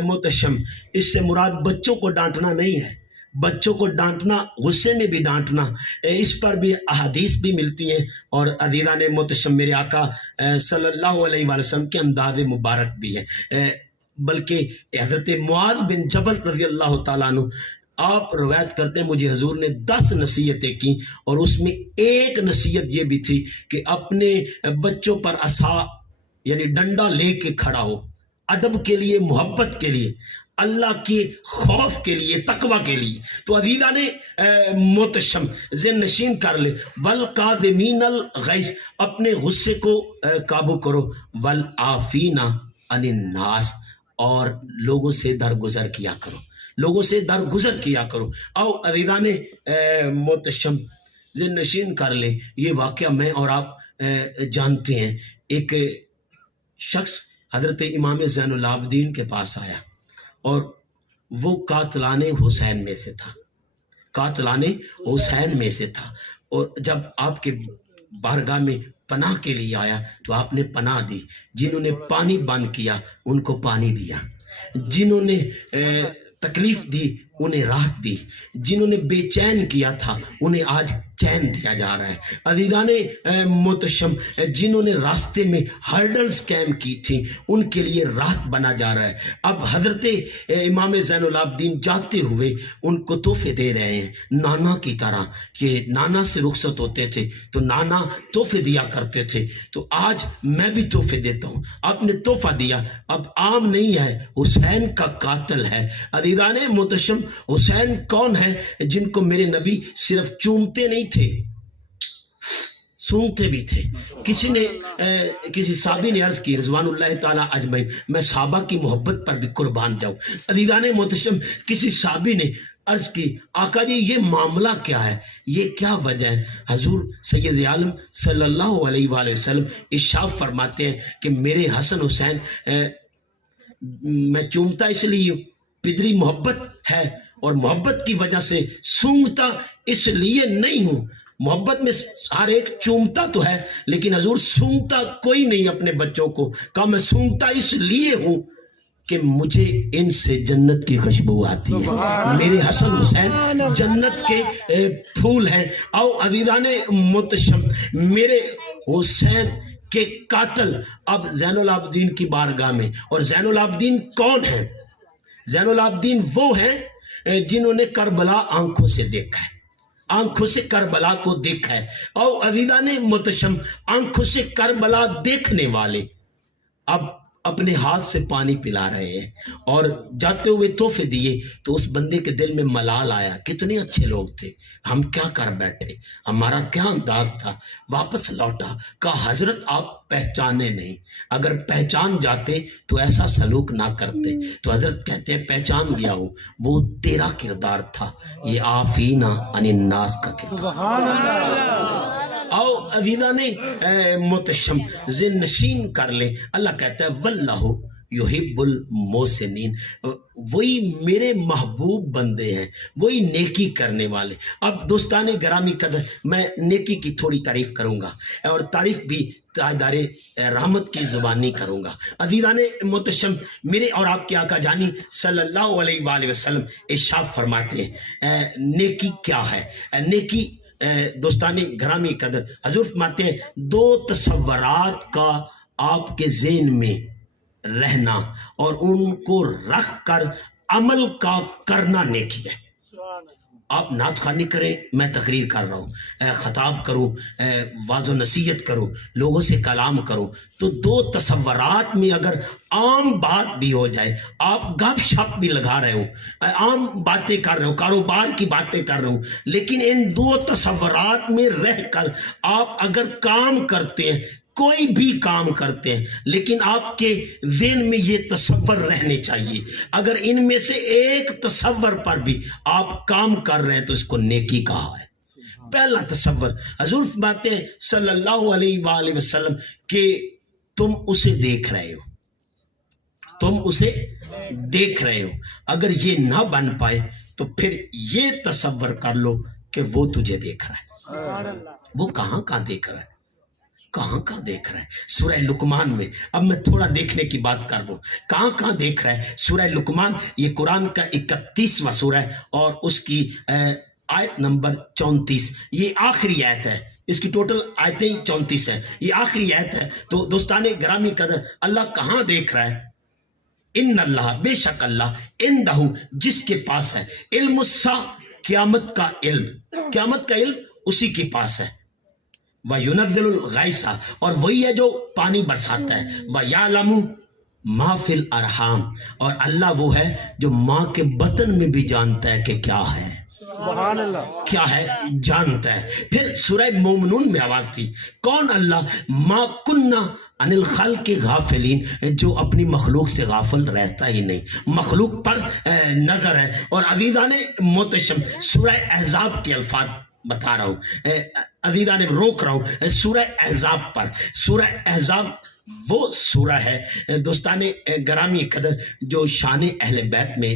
محتشم، اس سے مراد بچوں کو ڈانٹنا نہیں ہے، بچوں کو ڈانٹنا، غصے میں بھی ڈانٹنا، اس پر بھی احادیث بھی ملتی ہیں، اور عزیزان محتشم میرے آقا صلی اللہ علیہ وآلہ وسلم کے انداز مبارک بھی ہے۔ بلکہ حضرت معاذ بن جبل رضی اللہ تعالیٰ عنہ آپ روایت کرتے ہیں مجھے حضور نے 10 نصیحتیں کی، اور اس میں ایک نصیحت یہ بھی تھی کہ اپنے بچوں پر عصا یعنی ڈنڈا لے کے کھڑا ہو، ادب کے لیے، محبت کے لیے۔ اللہ کے خوف کے لیے، تقوی کے لیے۔ تو عزیزہ نے محتشم ذہن نشین کر لے، والکاظمین الغیظ، اپنے غصے کو قابو کرو، والعافین عن الناس، اور لوگوں سے درگزر کیا کرو، لوگوں سے درگزر کیا کرو۔ او عزیزہ نے محتشم ذہن نشین کر لے، یہ واقعہ میں اور آپ جانتے ہیں۔ ایک شخص حضرت امام زین العابدین کے پاس آیا اور وہ قاتلان حسین میں سے تھا، قاتلان حسین میں سے تھا، اور جب آپ کے بارگاہ میں پناہ کے لیے آیا تو آپ نے پناہ دی۔ جنہوں نے پانی بند کیا ان کو پانی دیا، جنہوں نے تکلیف دی انہیں راحت دی، جنہوں نے بے چین کیا تھا انہیں آج چین دیا جا رہا ہے۔ عزیزان محتشم، جنہوں نے راستے میں ہرڈلز قائم کی تھی ان کے لیے راحت بنا جا رہا ہے۔ اب حضرت امام زین العابدین جاتے ہوئے ان کو تحفے دے رہے ہیں، نانا کی طرح، کہ نانا سے رخصت ہوتے تھے تو نانا تحفے دیا کرتے تھے، تو آج میں بھی تحفے دیتا ہوں۔ آپ نے تحفہ دیا، اب عام نہیں ہے، حسین کا قاتل ہے۔ عزیزان محتشم، حسین کون ہے؟ جن کو میرے نبی صرف چومتے نہیں تھے، سونگتے بھی تھے۔ کسی صحابی نے عرض کی، رضوان اللہ تعالیٰ اجمعین، میں صحابہ کی محبت پر بھی قربان جاؤں۔ عزیزان محتشم، کسی صحابی نے عرض کی، آقا جی یہ معاملہ کیا ہے، یہ کیا وجہ ہے؟ حضور سید عالم صلی اللہ علیہ وآلہ وسلم ارشاد فرماتے ہیں کہ میرے حسن حسین میں چومتا اس لیے پدری محبت ہے، اور محبت کی وجہ سے سونگتا اس لیے نہیں ہوں۔ محبت میں ہر ایک چومتا تو ہے، لیکن حضور سونگتا کوئی نہیں اپنے بچوں کو۔ کہا میں سونگتا اس لیے ہوں کہ مجھے ان سے جنت کی خوشبو آتی ہے، میرے حسن حسین جنت کے پھول ہیں۔ او عزیزان محتشم، میرے حسین کے قاتل اب زین العابدین کی بارگاہ میں، اور زین العابدین کون ہیں؟ زین العابدین وہ ہیں جنہوں نے کربلا آنکھوں سے دیکھا ہے، آنکھوں سے کربلا کو دیکھا ہے۔ اور عزیزان محتشم، آنکھوں سے کربلا دیکھنے والے اب اپنے ہاتھ سے پانی پلا رہے ہیں، اور جاتے ہوئے تحفے دیے تو اس بندے کے دل میں ملال آیا، کتنے اچھے لوگ تھے، ہم کیا کر بیٹھے، ہمارا کیا انداز تھا۔ واپس لوٹا، کہا حضرت آپ پہچانے نہیں، اگر پہچان جاتے تو ایسا سلوک نہ کرتے۔ تو حضرت کہتے ہیں پہچان گیا ہوں، وہ تیرا کردار تھا، یہ عافینا عن الناس کا کردار۔ او عزیزان محتشم، ذہن نشین کر لیں، اللہ کہتا ہے واللہ یحب المحسنین، وہی میرے محبوب بندے ہیں، وہی نیکی کرنے والے۔ اب دوستان گرامی قدر، میں نیکی کی تھوڑی تعریف کروں گا، اور تعریف بھی تاجدار رحمت کی زبانی کروں گا۔ عزیزان محتشم، میرے اور آپ کے آقا جانی صلی اللہ علیہ وآلہ وسلم ارشاد فرماتے ہیں نیکی کیا ہے۔ نیکی دوستانی گرامی قدر، حضور فرماتے ہیں دو تصورات کا آپ کے ذہن میں رہنا اور ان کو رکھ کر عمل کا کرنا نیکی ہے۔ آپ نعت خوانی کریں، میں تقریر کر رہا ہوں، خطاب کروں، واعظ و نصیحت کروں، لوگوں سے کلام کروں، تو دو تصورات میں اگر عام بات بھی ہو جائے، آپ گپ شپ بھی لگا رہے ہوں، عام باتیں کر رہے ہوں، کاروبار کی باتیں کر رہے ہوں، لیکن ان دو تصورات میں رہ کر آپ اگر کام کرتے ہیں، کوئی بھی کام کرتے ہیں، لیکن آپ کے ذہن میں یہ تصور رہنے چاہیے، اگر ان میں سے ایک تصور پر بھی آپ کام کر رہے ہیں تو اس کو نیکی کہا ہے۔ پہلا تصور، حضور فرماتے ہیں صلی اللہ علیہ وآلہ وسلم کہ تم اسے دیکھ رہے ہو، تم اسے دیکھ رہے ہو، اگر یہ نہ بن پائے تو پھر یہ تصور کر لو کہ وہ تجھے دیکھ رہا ہے۔ وہ کہاں کہاں دیکھ رہا ہے، کہاں کہاں دیکھ رہا ہے؟ سورہ لقمان میں، اب میں تھوڑا دیکھنے کی بات کر رہا ہوں، کہاں کہاں دیکھ رہا ہے؟ سورہ لقمان یہ قرآن کا 31واں سورہ ہے، اور اس کی آیت نمبر 34، یہ آخری آیت ہے، اس کی ٹوٹل آیتیں 34 ہیں، یہ آخری آیت ہے۔ تو دوستان گرامی قدر، اللہ کہاں دیکھ رہا ہے؟ ان اللہ، بے شک اللہ، اندہ، جس کے پاس ہے، علم الساعہ، قیامت کا علم، قیامت کا علم اسی کے پاس ہے، وَيُنَزِّلُ الْغَيْثَ، اور وہی ہے جو پانی برساتا ہے، وَيَعْلَمُ ما فی الارحام، اور اللہ وہ ہے جو ماں کے بطن میں بھی جانتا ہے کہ کیا ہے، سبحان اللہ کیا ہے جانتا ہے۔ پھر سورہ مومنون میں آواز تھی، کون اللہ؟ ما کننا عن الخلق غافلین، جو اپنی مخلوق سے غافل رہتا ہی نہیں، مخلوق پر نظر ہے۔ اور عزیزان محتشم، سورہ احزاب کے الفاظ بتا رہا ہوں، عزیزان روک رہا ہوں سورہ احزاب پر۔ سورہ احزاب وہ سورہ ہے دوستان گرامی قدر جو شان اہل بیت میں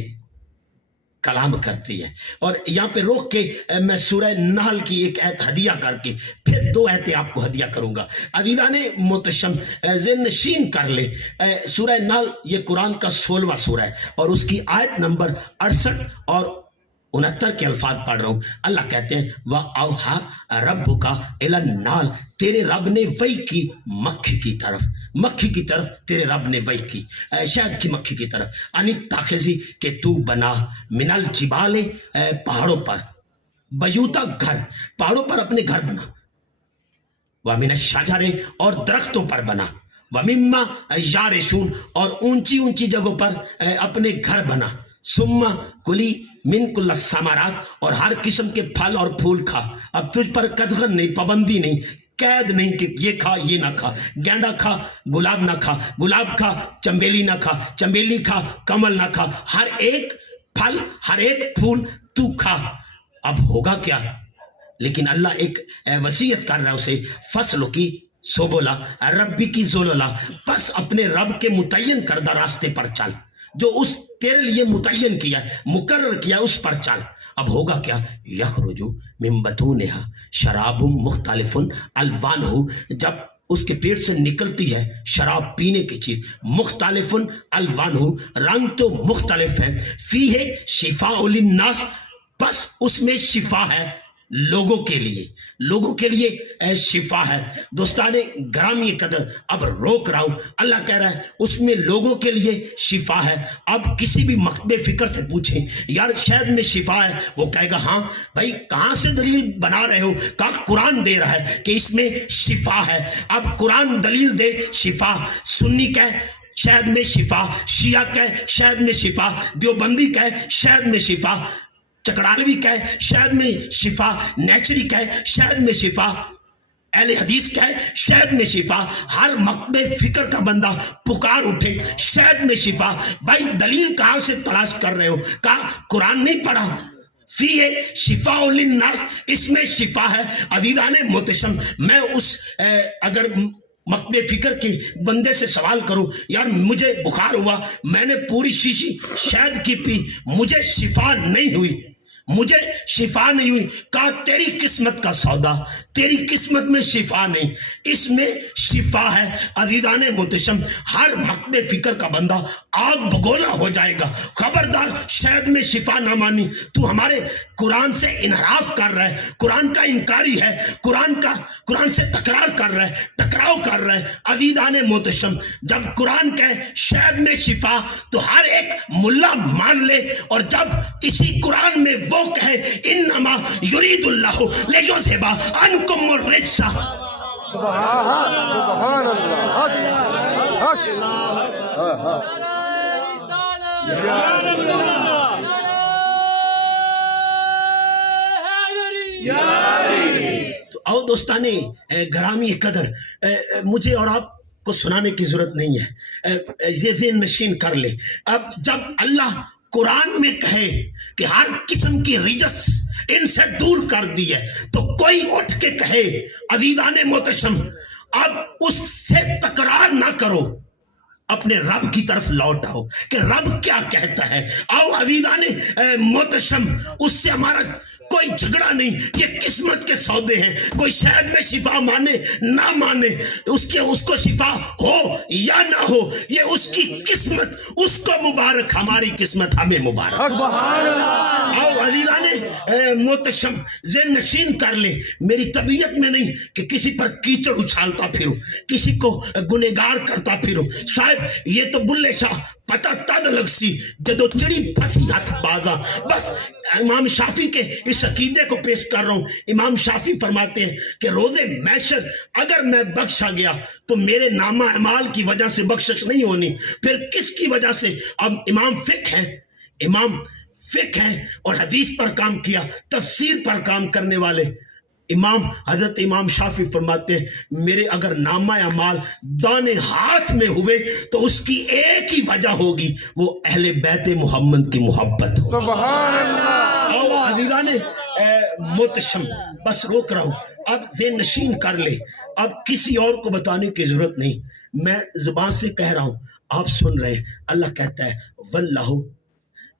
کلام کرتی ہے۔ اور یہاں پہ روک کے میں سورہ نحل کی ایک آیت ہدیہ کر کے پھر 2 آیتیں آپ کو ہدیہ کروں گا۔ عزیزان محتشم ذہن نشین کر لے، سورہ نحل یہ قرآن کا 16واں سورہ ہے، اور اس کی آیت نمبر 68 اور 69 کے الفاظ پڑھ رہا ہوں۔ اللہ کہتے ہیں وَأَوْحَىٰ رَبُّكَ إِلَى النَّحْلِ، تیرے رب نے وحی کی مکھی کی طرف، مکھی کی طرف تیرے رب نے وحی کی، شہد کی مکھی کی طرف، انی تاخذی کہ تو بنا من الجبال، پہاڑوں پر، بیوتا گھر، پہاڑوں پر اپنے گھر بنا، وَمِنَ الشَّجَرِ اور درختوں پر بنا، وَمِمَّا یارشون اور اونچی اونچی جگہوں پر اپنے گھر بنا، ثم کلی من کل الثمرات اور ہر قسم کے پھل اور پھول کھا۔ اب تجھ پر قدغن نہیں، پابندی نہیں، قید نہیں کہ یہ کھا یہ نہ کھا، گینڈا کھا گلاب نہ کھا، گلاب کھا چنبیلی نہ کھا، چنبیلی کھا کمل نہ کھا، ہر ایک پھل ہر ایک پھول تو کھا۔ اب ہوگا کیا؟ لیکن اللہ ایک وصیت کر رہا ہے اسے، فصلوں کی سوبولا ربی کی زولولا، بس اپنے رب کے متعین کردہ راستے پر چل، جو اس تیرے لیے متعین کیا ہے، مقرر کیا ہے، اس پر چل۔ اب ہوگا کیا؟ یخرج من بطونہا شراب مختلف الوانہ، جب اس کے پیٹ سے نکلتی ہے شراب پینے کی چیز، مختلف الوانہ رنگ تو مختلف ہے، فیہ شفاء للناس، بس اس میں شفا ہے لوگوں کے لیے، لوگوں کے لیے شفا ہے۔ دوستان گرامی قدر اب روک رہا ہوں، اللہ کہہ رہا ہے اس میں لوگوں کے لیے شفا ہے۔ اب کسی بھی مکتب فکر سے پوچھیں یار شاید میں شفا ہے، وہ کہے گا ہاں بھائی کہاں سے دلیل بنا رہے ہو؟ کہا قرآن دے رہا ہے کہ اس میں شفا ہے۔ اب قرآن دلیل دے شفا، سنی کہے شاید میں شفا، شیعہ کہے شاید میں شفا، دیوبندی کہے شاید میں شفا، چکڑالوی کہے شاید میں شفا، نیچری کہے شاید میں شفا، اہل حدیث کہے شاید میں شفا، ہر مکتب فکر کا بندہ پکار اٹھے شاید میں شفا۔ بھائی دلیل کہاں سے تلاش کر رہے ہو؟ کہا قرآن نہیں پڑھا، فیہ شفاء للناس، اس میں شفا ہے۔ عزیزان محتشم، میں اس اگر مکتب فکر کے بندے سے سوال کروں یار مجھے بخار ہوا، میں نے پوری شیشی شہد کی پی، مجھے شفا نہیں ہوئی، مجھے شفا نہیں ہوئی، کہا تیری قسمت کا سودا، تیری قسمت میں شفا نہیں، اس میں شفا ہے۔ عزیزان محتشم، ہر مکتب فکر کا بندہ آگ بگولا ہو جائے گا، خبردار شہد میں شفا نہ مانی، تو ہمارے قرآن سے انحراف کر رہا ہے، قرآن کا انکاری ہے، قرآن سے تکرار کر رہا ہے، ٹکراؤ کر رہا ہے۔ عزیزان محتشم، جب قرآن کہے شہد میں شفا تو ہر ایک ملا مان لے، اور جب اسی قرآن میں وہ کہے انما یرید اللہ لیذھب عنکم الرجس، سبحان اللہ، حق حق، تو آؤ دوستانے گرامی قدر، مجھے اور آپ کو سنانے کی ضرورت نہیں ہے، یہ ذہن نشین کر لے۔ اب جب اللہ قرآن میں کہے کہ ہر قسم کی رجس ان سے دور کر دی ہے، تو کوئی اٹھ کے کہے عزیزان محتشم اب اس سے تکرار نہ کرو، اپنے رب کی طرف لوٹ آؤ کہ رب کیا کہتا ہے۔ آؤ عزیزان محتشم، اس سے ہمارا کوئی جھگڑا نہیں، یہ قسمت کے سودے ہیں، کوئی شاید میں شفا مانے نہ مانے، اس کو شفا ہو یا نہ ہو، یہ اس کی قسمت، اس کو مبارک، ہماری قسمت ہمیں مبارک۔ آؤ عزیزان محتشم، ذہن نشین کر لے، میری طبیعت میں نہیں کہ کسی پر کیچڑ اچھالتا پھروں، کسی کو گنہگار کرتا پھروں، صاحب یہ تو بلے شاہ پتہ تد لگ سی جدو چڑی پھنسی ہاتھ بازا. بس امام شافی کے اس عقیدے کو پیش کر رہا ہوں. امام شافی فرماتے ہیں کہ روز محشر اگر میں بخشا گیا تو میرے نامہ اعمال کی وجہ سے بخشش نہیں ہونی، پھر کس کی وجہ سے؟ اب امام فقہ ہیں اور حدیث پر کام کیا، تفسیر پر کام کرنے والے حضرت امام شافی فرماتے ہیں میرے اگر نامہ اعمال دانے ہاتھ میں ہوئے تو اس کی ایک ہی وجہ ہوگی، وہ اہل بیت محمد کی محبت ہو. سبحان اللہ. آؤ عزیزان محتشم، بس روک رہا ہوں، اب ذہن نشین کر لے، اب کسی اور کو بتانے کی ضرورت نہیں، میں زبان سے کہہ رہا ہوں، آپ سن رہے ہیں. اللہ کہتا ہے واللہ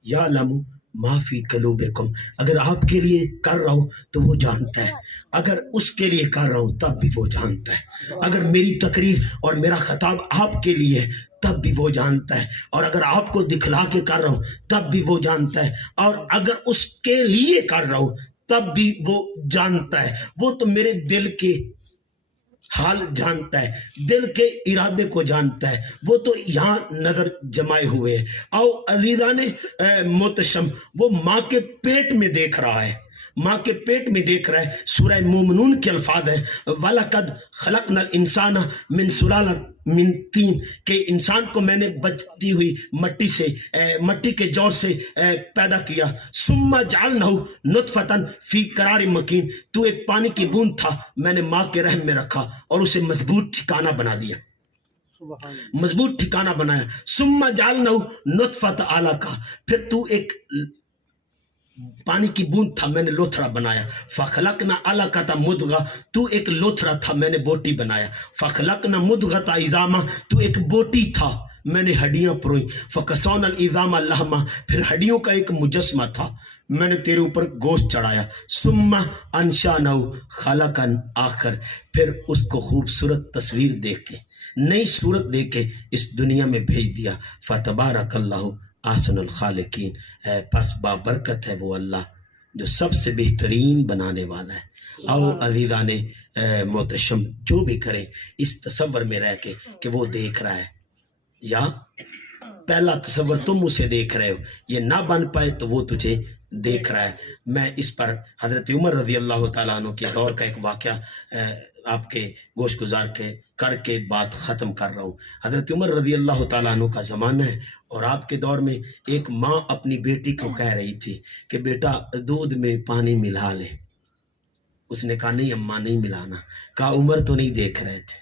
یعلم ما فی قلوبکم، اگر آپ کے لیے کر رہا ہوں تو وہ جانتا ہے، اگر اس کے لیے کر رہا ہوں تب بھی وہ جانتا ہے، اگر میری تقریر اور میرا خطاب آپ کے لیے ہے تب بھی وہ جانتا ہے، اور اگر آپ کو دکھلا کے کر رہا ہوں تب بھی وہ جانتا ہے، اور اگر اس کے لیے کر رہا ہوں تب بھی وہ جانتا ہے. وہ تو میرے دل کے حال جانتا ہے، دل کے ارادے کو جانتا ہے، وہ تو یہاں نظر جمائے ہوئے ہے. آؤ عزیزان محتشم، وہ ماں کے پیٹ میں دیکھ رہا ہے، ماں کے پیٹ میں دیکھ رہا ہے. سورہ مومنون کے الفاظ ہیں وَلَقَدْ خَلَقْنَا الْإِنسَانَ مِنْ سُلَالَةٍ مِنْ طِينٍ، کہ انسان کو میں نے بچتی ہوئی مٹی کے جوڑ سے پیدا کیا. ثُمَّ جَعَلْنَاهُ نُطْفَةً فِي قَرَارٍ مَكِينٍ، تو ایک پانی کی بوند تھا، میں نے ماں کے رحم میں رکھا اور اسے مضبوط ٹھکانہ بنا دیا، مضبوط ٹھکانہ بنایا. ثُمَّ جَعَلْنَاهُ نُطْفَةً عَلَقَةً، پھر تو ایک پانی کی بوند تھا، میں نے لوتھڑا بنایا. فَخَلَقْنَا عَلَقَةً مُضْغَةً، تو ایک لوتھڑا تھا، میں نے بوٹی بنایا. فَخَلَقْنَا مُضْغَةً عِظَامًا، تو ایک بوٹی تھا، میں نے ہڈیاں پروئی. فَكَسَوْنَا الْعِظَامَ لَحْمًا، پھر ہڈیوں کا ایک مجسمہ تھا، میں نے تیرے اوپر گوشت چڑھایا. ثُمَّ أَنشَأْنَاهُ خَلْقًا آخر، پھر اس کو خوبصورت تصویر دیکھ کے، نئی صورت دے کے اس دنیا میں بھیج دیا. فَتَبَارَكَ اللَّهُ احسن الخالقین، پس بابرکت ہے وہ اللہ جو سب سے بہترین بنانے والا ہے. آؤ عزیزان محتشم، جو بھی کرے اس تصور میں رہ کے کہ وہ دیکھ رہا ہے، یا پہلا تصور تم اسے دیکھ رہے ہو، یہ نہ بن پائے تو وہ تجھے دیکھ رہا ہے. میں اس پر حضرت عمر رضی اللہ تعالیٰ عنہ کے دور کا ایک واقعہ آپ کے گوش گزار کر کے بات ختم کر رہا ہوں. حضرت عمر رضی اللہ تعالیٰ عنہ کا زمانہ ہے، اور آپ کے دور میں ایک ماں اپنی بیٹی کو کہہ رہی تھی کہ بیٹا دودھ میں پانی ملا لے. اس نے کہا نہیں اماں نہیں ملانا. کہا عمر تو نہیں دیکھ رہے تھے،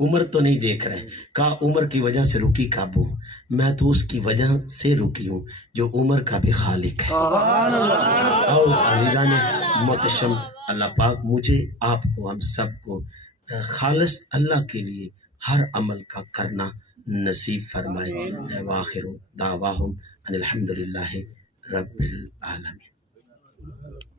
عمر تو نہیں دیکھ رہے. کہا عمر کی وجہ سے رکی قابو، میں تو اس کی وجہ سے رکی ہوں جو عمر کا بھی خالق ہے. اور عزیزان محتشم، اللہ پاک مجھے، آپ کو، ہم سب کو خالص اللہ کے لیے ہر عمل کا کرنا نصیب فرمائے. وآخر دعواہم ان الحمدللہ رب العالمین.